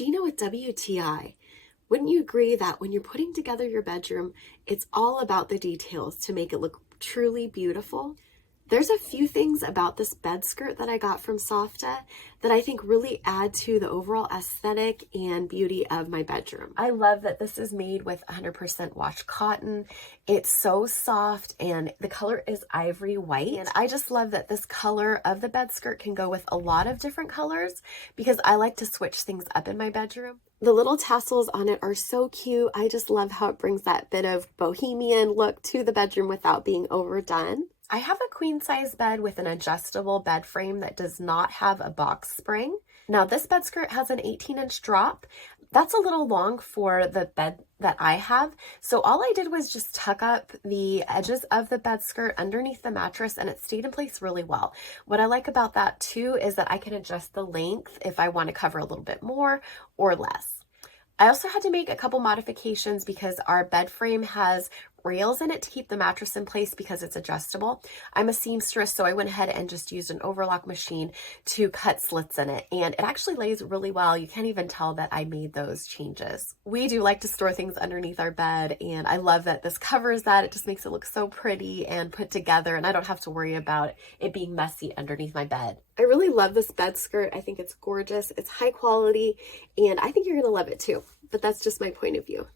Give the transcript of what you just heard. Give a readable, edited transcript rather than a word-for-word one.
Gina with WTI. Wouldn't you agree that when you're putting together your bedroom, it's all about the details to make it look truly beautiful? There's a few things about this bed skirt that I got from Softta that I think really add to the overall aesthetic and beauty of my bedroom. I love that this is made with 100% wash cotton. It's so soft and the color is ivory white. And I just love that this color of the bed skirt can go with a lot of different colors because I like to switch things up in my bedroom. The little tassels on it are so cute. I just love how it brings that bit of bohemian look to the bedroom without being overdone. I have a queen size bed with an adjustable bed frame that does not have a box spring. Now this bed skirt has an 18-inch drop. That's a little long for the bed that I have. So all I did was just tuck up the edges of the bed skirt underneath the mattress and it stayed in place really well. What I like about that too is that I can adjust the length if I want to cover a little bit more or less. I also had to make a couple modifications because our bed frame has rails in it to keep the mattress in place because it's adjustable. I'm a seamstress, so I went ahead and just used an overlock machine to cut slits in it, and it actually lays really well. You can't even tell that I made those changes. We do like to store things underneath our bed, and I love that this covers that. It just makes it look so pretty and put together, and I don't have to worry about it being messy underneath my bed. I really love this bed skirt. I think it's gorgeous. It's high quality, and I think you're gonna love it too, but that's just my point of view.